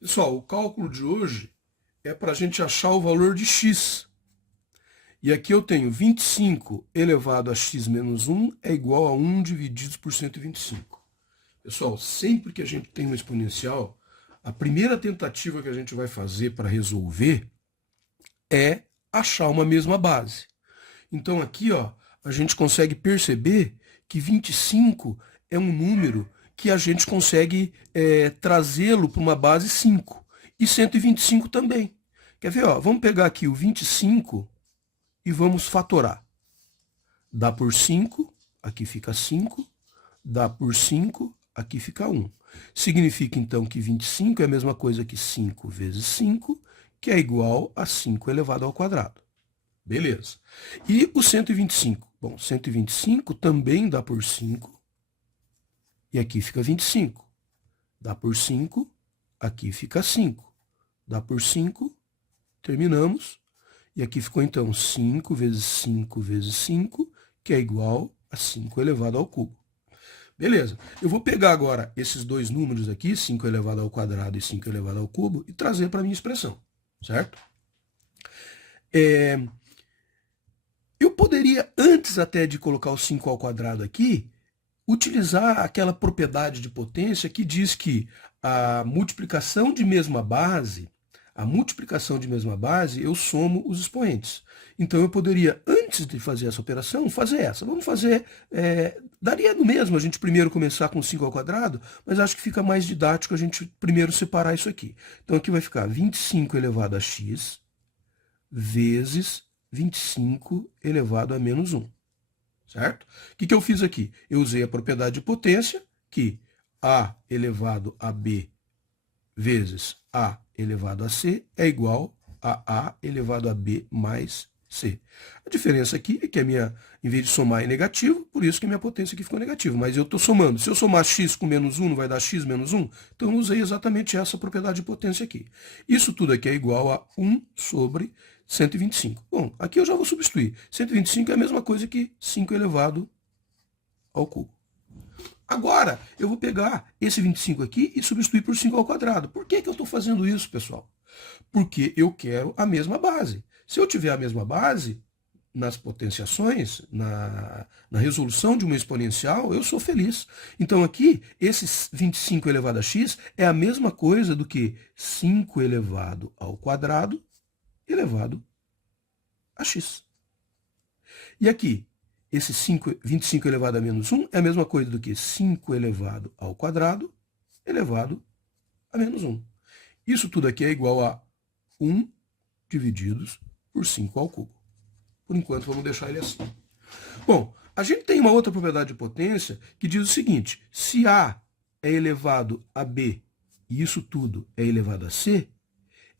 Pessoal, o cálculo de hoje é para a gente achar o valor de x. E aqui eu tenho 25 elevado a x menos 1 é igual a 1 dividido por 125. Pessoal, sempre que a gente tem uma exponencial, a primeira tentativa que a gente vai fazer para resolver é achar uma mesma base. Então aqui, ó, a gente consegue perceber que 25 é um número que a gente consegue trazê-lo para uma base 5. E 125 também. Quer ver? Ó, vamos pegar aqui o 25 e vamos fatorar. Dá por 5, aqui fica 5. Dá por 5, aqui fica 1. Significa então que 25 é a mesma coisa que 5 vezes 5, que é igual a 5 elevado ao quadrado. Beleza. E o 125? Bom, 125 também dá por 5. E aqui fica 25. Dá por 5, aqui fica 5. Dá por 5, terminamos. E aqui ficou então 5 vezes 5 vezes 5, que é igual a 5 elevado ao cubo. Beleza. Eu vou pegar agora esses dois números aqui, 5 elevado ao quadrado e 5 elevado ao cubo, e trazer para a minha expressão, certo? Eu poderia, antes até de colocar o 5 ao quadrado aqui, utilizar aquela propriedade de potência que diz que a multiplicação de mesma base, eu somo os expoentes. Então eu poderia, antes de fazer essa operação, fazer essa. Vamos fazer, daria no mesmo a gente primeiro começar com 5 ao quadrado, mas acho que fica mais didático a gente primeiro separar isso aqui. Então aqui vai ficar 25 elevado a x vezes 25 elevado a menos 1. Certo? O que eu fiz aqui? Eu usei a propriedade de potência, que a elevado a b vezes a elevado a c é igual a elevado a b mais c. A diferença aqui é que em vez de somar é negativo, por isso que a minha potência aqui ficou negativa. Mas eu estou somando. Se eu somar x com menos 1, não vai dar x menos 1? Então eu usei exatamente essa propriedade de potência aqui. Isso tudo aqui é igual a 1 sobre 125. Bom, aqui eu já vou substituir. 125 é a mesma coisa que 5 elevado ao cubo. Agora, eu vou pegar esse 25 aqui e substituir por 5 ao quadrado. Por que eu estou fazendo isso, pessoal? Porque eu quero a mesma base. Se eu tiver a mesma base, nas potenciações, na resolução de uma exponencial, eu sou feliz. Então aqui, esse 25 elevado a x é a mesma coisa do que 5 elevado ao quadrado elevado a x. E aqui, esse 25 elevado a menos 1 é a mesma coisa do que 5 elevado ao quadrado elevado a menos 1. Isso tudo aqui é igual a 1 divididos por 5 ao cubo. Por enquanto, vamos deixar ele assim. Bom, a gente tem uma outra propriedade de potência que diz o seguinte: se A é elevado a B e isso tudo é elevado a C,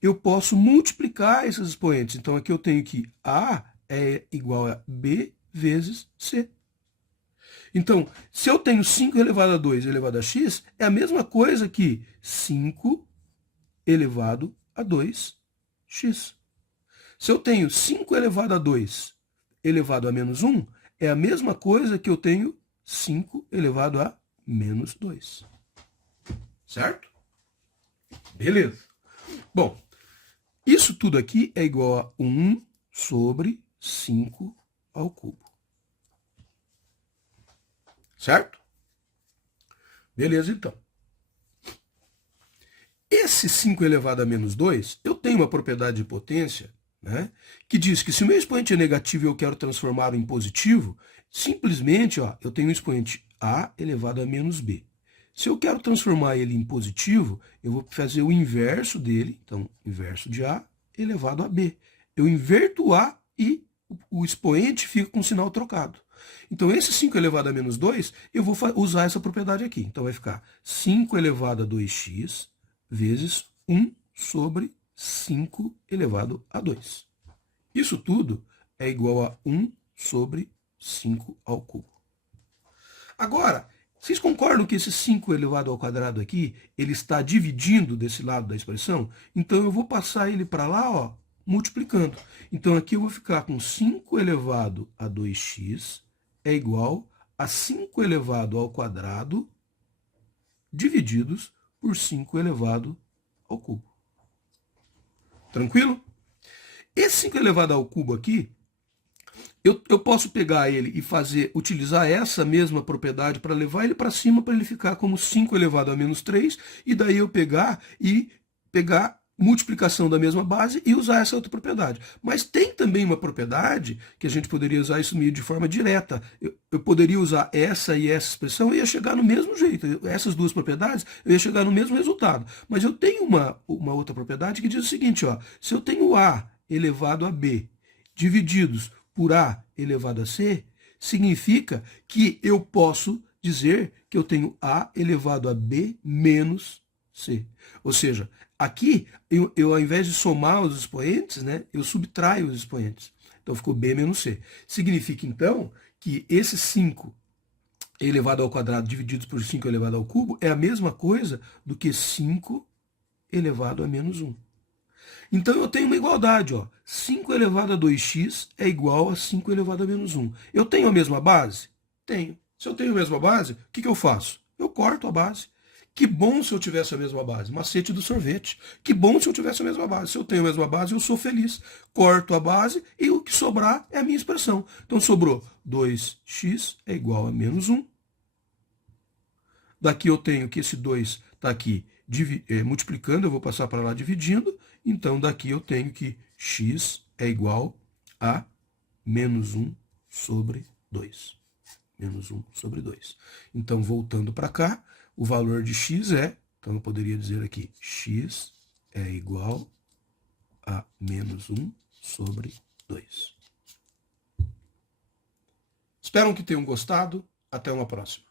eu posso multiplicar esses expoentes. Então, aqui eu tenho que A é igual a B vezes C. Então, se eu tenho 5 elevado a 2 elevado a x, é a mesma coisa que 5 elevado a 2x. Se eu tenho 5 elevado a 2 elevado a menos 1, é a mesma coisa que eu tenho 5 elevado a menos 2. Certo? Beleza. Bom, isso tudo aqui é igual a 1 sobre 5 ao cubo. Certo? Beleza, então. Esse 5 elevado a menos 2, eu tenho uma propriedade de potência, né, que diz que se o meu expoente é negativo e eu quero transformá-lo em positivo, simplesmente eu tenho um expoente a elevado a menos b. Se eu quero transformar ele em positivo, eu vou fazer o inverso dele, então, inverso de a elevado a b. Eu inverto o a e o expoente fica com o sinal trocado. Então, esse 5 elevado a menos 2, eu vou usar essa propriedade aqui. Então, vai ficar 5 elevado a 2x vezes 1 sobre 5 elevado a 2. Isso tudo é igual a 1 sobre 5 ao cubo. Agora, vocês concordam que esse 5 elevado ao quadrado aqui, ele está dividindo desse lado da expressão? Então, eu vou passar ele para lá, multiplicando. Então, aqui eu vou ficar com 5 elevado a 2x é igual a 5 elevado ao quadrado divididos por 5 elevado ao cubo. Tranquilo? Esse 5 elevado ao cubo aqui, eu posso pegar ele e utilizar essa mesma propriedade para levar ele para cima, para ele ficar como 5 elevado a menos 3, e daí eu pegar multiplicação da mesma base e usar essa outra propriedade. Mas tem também uma propriedade que a gente poderia usar isso meio de forma direta. Eu poderia usar essa e essa expressão e ia chegar no mesmo jeito. Essas duas propriedades, eu ia chegar no mesmo resultado. Mas eu tenho uma outra propriedade que diz o seguinte, ó, se eu tenho A elevado a B divididos por A elevado a C, significa que eu posso dizer que eu tenho A elevado a B menos C. Ou seja, aqui, eu ao invés de somar os expoentes, né, eu subtraio os expoentes. Então ficou B menos C. Significa, então, que esse 5 elevado ao quadrado dividido por 5 elevado ao cubo é a mesma coisa do que 5 elevado a menos 1. Então eu tenho uma igualdade, ó. 5 elevado a 2x é igual a 5 elevado a menos 1. Eu tenho a mesma base? Tenho. Se eu tenho a mesma base, o que eu faço? Eu corto a base. Que bom se eu tivesse a mesma base. Macete do sorvete. Que bom se eu tivesse a mesma base. Se eu tenho a mesma base, eu sou feliz. Corto a base e o que sobrar é a minha expressão. Então sobrou 2x é igual a menos 1. Daqui eu tenho que esse 2 está aqui multiplicando, eu vou passar para lá dividindo. Então, daqui eu tenho que x é igual a menos 1 sobre 2. Menos 1 sobre 2. Então, voltando para cá, o valor de x então eu poderia dizer aqui, x é igual a menos 1 sobre 2. Espero que tenham gostado. Até uma próxima.